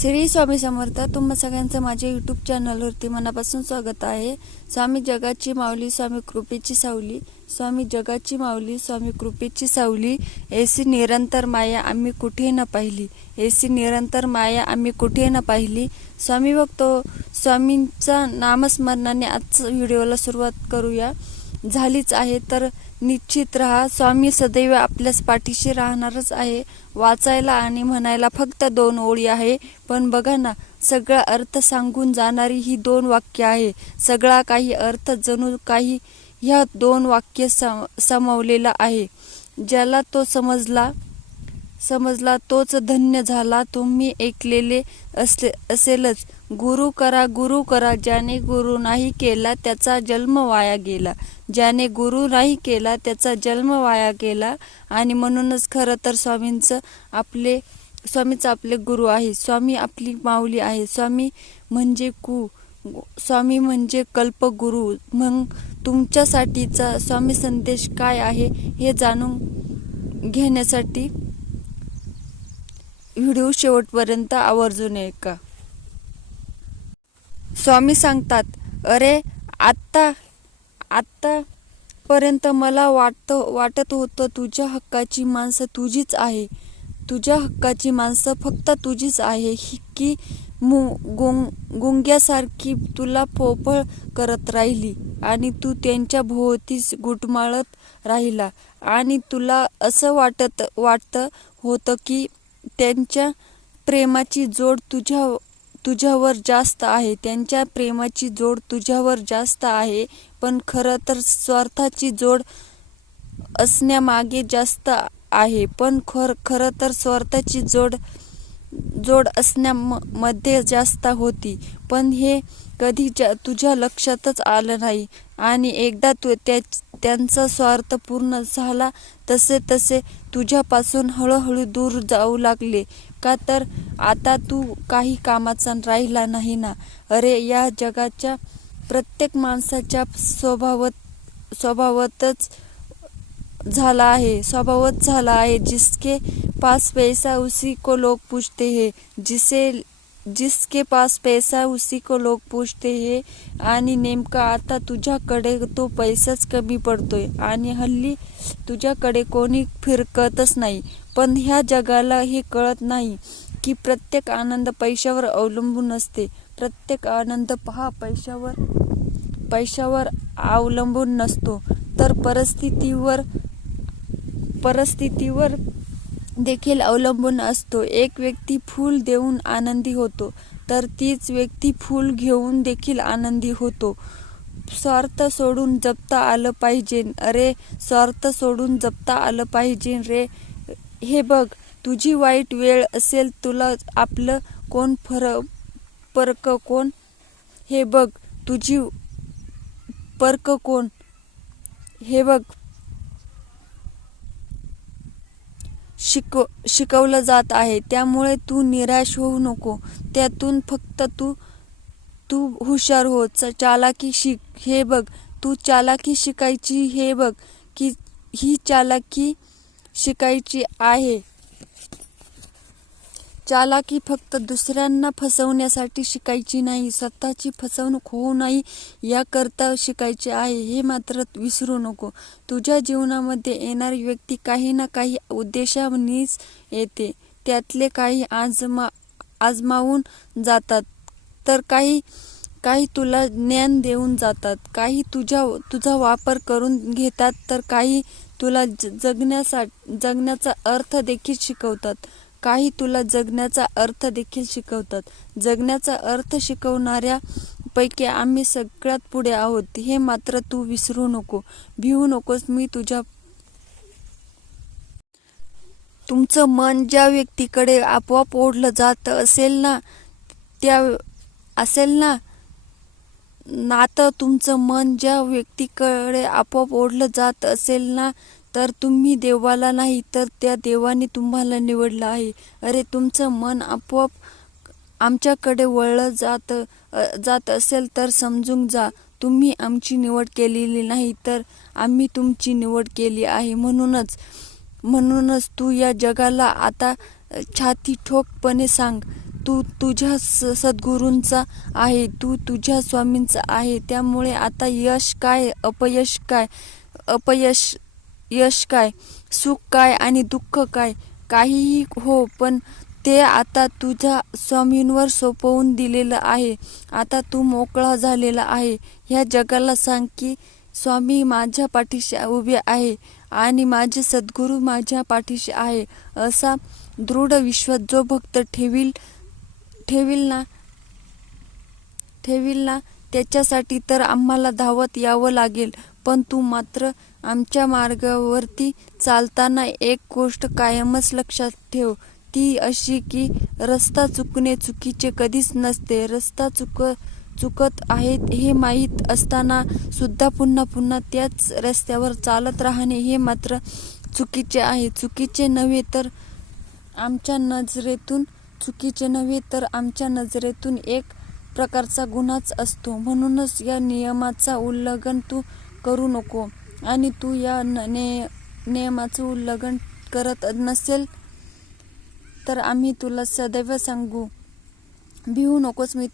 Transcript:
श्री स्वामी समर्थ तुम्हा सगळ्यांचं माझ्या यूट्यूब चॅनलवरती मनापासून स्वागत आहे. स्वामी जगाची माऊली स्वामी कृपेची सावली. स्वामी जगाची माऊली स्वामी कृपेची सावली. एसी निरंतर माया आम्ही कुठे न पाहिली. एसी निरंतर माया आम्ही कुठे न पाहिली. स्वामी बघतो स्वामींचा नामस्मरणाने आजच्या व्हिडिओला सुरुवात करूया. झालीच आहे तर निश्चित रहा. स्वामी सदैव आपल्याच पाठीशी राहणारच आहे. वाचायला आणि म्हणायला फक्त दोन ओळी आहे. पण बघा ना सगळा अर्थ सांगून जाणारी ही दोन वाक्य आहे. सगळा काही अर्थ जणू काही ह्या दोन वाक्य सम समवलेला आहे. ज्याला तो समजला समजला तोच धन्य झाला. तुम्ही ऐकलेले असले असेलच. गुरु करा गुरु करा ज्याने गुरु नाही केला त्याचा जन्म वाया गेला. ज्याने गुरु नाही केला त्याचा जन्म वाया गेला. आणि म्हणूनच खरं तर स्वामींचं आपले स्वामीच आपले गुरु आहे. स्वामी आपली माऊली आहे. स्वामी म्हणजे कु स्वामी म्हणजे कल्पगुरु. मग तुमच्यासाठीचा स्वामी संदेश काय आहे हे जाणून घेण्यासाठी व्हिडिओ शेवटपर्यंत आवर्जून ऐका. स्वामी सांगतात अरे आत्ता आत्तापर्यंत मला वाटत वाटत होतं तुझ्या हक्काची माणसं तुझीच आहे. तुझ्या हक्काची माणसं फक्त तुझीच आहे. ही की मु गुंग गुंग्यासारखी तुला पोपळ करत राहिली आणि तू त्यांच्या भोवतीच गुटमाळत राहिला. आणि तुला असं वाटत वाटतं होतं की त्यांच्या प्रेमाची जोड तुझ्या तुझ्यावर जास्त आहे. त्यांच्या प्रेमाची जोड तुझ्यावर जास्त आहे. पण खरं तर स्वार्थाची जोड असण्यामागे जास्त आहे. पण खर खरं तर स्वार्थाची जोड जोड असण्यामध्ये जास्त होती. पण हे कधी जा तुझ्या लक्षातच आलं नाही. आणि एकदा तू त्या त्यांचा स्वार्थ पूर्ण झाला. तसे तसे तुझ्यापासून हळूहळू दूर जाऊ लागले. का तर आता तू काही कामाचा राहिला नाही ना? अरे या जगाच्या प्रत्येक माणसाच्या स्वभावत स्वभावातच झाला है स्वभावत झाला है जिसके पास पैसा उसी को लोग पूछते हैं जिसे जिसके पास पैसा उसी को लोक पूछते हैं आणि नेमका आता तुझ्याकडे तो पैसाच कमी पडतोय. आणि हल्ली तुझ्याकडे कोणी फिरकतच नाही पण ह्या जगाला हे कळत नाही की प्रत्येक आनंद पैशावर अवलंबून असते प्रत्येक आनंद पहा पैशावर पैशावर अवलंबून नसतो. तर परिस्थितीवर परिस्थितीवर देखील अवलंबून असतो. एक व्यक्ती फूल देऊन आनंदी होतो तर तीच व्यक्ती फूल घेऊन देखील आनंदी होतो. स्वार्थ सोडून जपता आलं पाहिजे. अरे स्वार्थ सोडून जपता आलं पाहिजे रे. हे बघ तुझी वाईट वेळ असेल तुला आपलं कोण फर परक कोण? हे बघ तुझी परक कोण? हे बघ शिकव शिकवलं जात आहे. त्यामुळे तू निराश होऊ नको. त्यातून फक्त तू तू हुशार हो. च- चालाकी शिक. हे बघ. तू चालाकी शिकायची हे बघ की ही चालाकी शिकायची आहे. चालाकी फक्त दुसऱ्यांना फसवण्यासाठी शिकायची नाही स्वतःची फसवणूक होऊ नाही याकरता शिकायची आहे हे मात्र विसरू नको. तुझ्या जीवनामध्ये येणारी व्यक्ती काही ना काही उद्देशानेच येते. त्यातले काही आजमा आजमावून जातात. तर काही काही तुला ज्ञान देऊन जातात. काही तुझ्या तुझा वापर करून घेतात. तर काही तुला ज- जगण्यासा जगण्याचा अर्थ देखील शिकवतात. काही तुला जगण्याचा अर्थ देखील शिकवतात. जगण्याचा अर्थ शिकवणाऱ्या पैकी आम्ही सगळ्यात पुढे आहोत. हे मात्र तू विसरू नको. भिवू नकोस. मी तुझ्या तुमचं मन ज्या व्यक्तीकडे आपोआप ओढलं जात असेल ना त्या असेल ना नातं तुमचं मन ज्या व्यक्तीकडे आपोआप ओढलं जात असेल ना तर तुम्ही देवाला नाही तर त्या देवाने तुम्हाला निवडलं आहे. अरे तुमचं मन आपोआप आमच्याकडे वळलं जात जात असेल तर समजून जा. तुम्ही आमची निवड केलेली नाही तर आम्ही तुमची निवड केली आहे. म्हणूनच म्हणूनच तू या जगाला आता छाती ठोकपणे सांग. तू तुझ्या स- सद्गुरूंचा आहे तू तुझ्या स्वामींचा आहे. त्यामुळे आता यश काय अपयश काय? अपयश यश काय सुख काय आणि दुःख काय काहीही हो पण ते आता तुझ्या स्वामींवर सोपवून दिलेलं आहे. आता तू मोकळा झालेला आहे. ह्या जगाला सांग की स्वामी माझ्या पाठीशी उभे आहे आणि माझे सद्गुरू माझ्या पाठीशी आहे. असा दृढ विश्वास जो भक्त ठेवील ठेवील ना ठेवील ना त्याच्यासाठी तर आम्हाला धावत यावं लागेल पण तू मात्र आमच्या मार्गावरती चालताना एक गोष्ट कायमच लक्षात ठेव. ती अशी की रस्ता चुकणे चुकीचे कधीच नसते. रस्ता चुक चुकत आहेत हे माहीत असताना सुद्धा पुन्हा पुन्हा त्याच रस्त्यावर चालत राहणे हे मात्र चुकीचे आहे. चुकीचे नव्हे तर आमच्या नजरेतून चुकीचे नव्हे तर आमच्या नजरेतून एक प्रकारचा गुन्हाच असतो. म्हणूनच या नियमाचा उल्लंघन तू करू नको आणि तू या न- ने नियमाचं उल्लंघन करत नसेल तर आम्ही तुला सदैव सांगू. भिवू नकोस मी